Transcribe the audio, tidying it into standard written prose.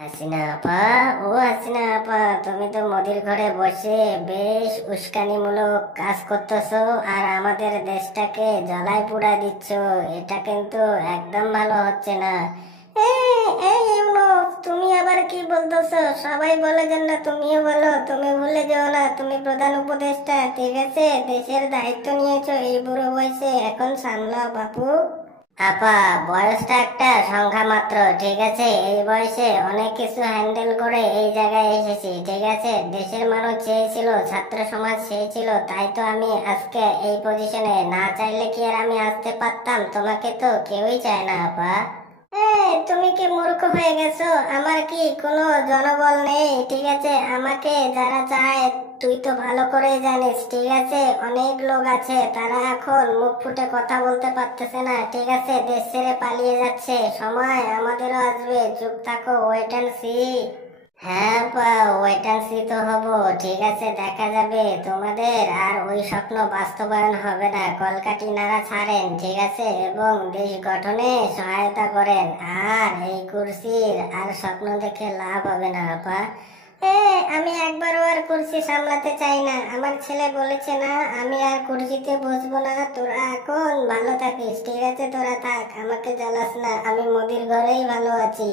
হাসিনা আপা, ও হাসিনা আপা, তুমি তো মোদির ঘরে বসে বেশ উস্কানিমূলক কাজ করতেছো আর আমাদের দেশটাকে জ্বালায় পুড়া দিচ্ছ। এটা কিন্তু একদম ভালো হচ্ছে না। এই ইউনুস, তুমি আবার কি বলতেছো? সবাই বলে যেন না, তুমিও বলো। তুমি ভুলে যেও না, তুমি প্রধান উপদেষ্টা, ঠিক আছে? দেশের দায়িত্ব নিয়েছো এই বুড়ো বয়সে, এখন সামলাও বাপু। আপা, বয়সটা একটা সংখ্যা মাত্র, ঠিক আছে? এই বয়সে অনেক কিছু হ্যান্ডেল করে এই জায়গায় এসেছি, ঠিক আছে? দেশের মানুষ চেয়েছিল, ছাত্র সমাজ চেয়েছিল, তাই তো আমি আজকে এই পজিশনে। না চাইলে কি আর আমি আসতে পারতাম? তোমাকে তো কেউই চায় না আপা। তুমি কি মূর্খ হয়ে গেছো? আমার কি কোনো জনবল নেই, ঠিক আছে? আমাকে যারা চায় তুই তো ভালো করেই জানিস, ঠিক আছে? অনেক লোক আছে, তারা এখন মুখ ফুটে কথা বলতে পারতেছে না, ঠিক আছে? দেশ ছেড়ে পালিয়ে যাচ্ছে। সময় আমাদেরও আসবে, চুপ থাকো, ওয়েট অ্যান্ড সি। হ্যাঁ পা, ওয়েট অ্যান্ড সি তো হবো, ঠিক আছে? দেখা যাবে। তোমাদের আর ওই স্বপ্ন বাস্তবায়ন হবে না। কলকাঠি নাড়া ছাড়েন, ঠিক আছে? এবং দেশ গঠনে সহায়তা করেন। আর এই কুর্সির আর স্বপ্ন দেখে লাভ হবে না আপা। আমি একবারও আর কুর্সি সামলাতে চাই না। আমার ছেলে বলেছে না, আমি আর কুর্সিতে বসবো না। তোরা এখন ভালো থাকিস, ঠিক আছে? তোরা থাক, আমাকে জ্বালাস না, আমি মোদির ঘরেই ভালো আছি।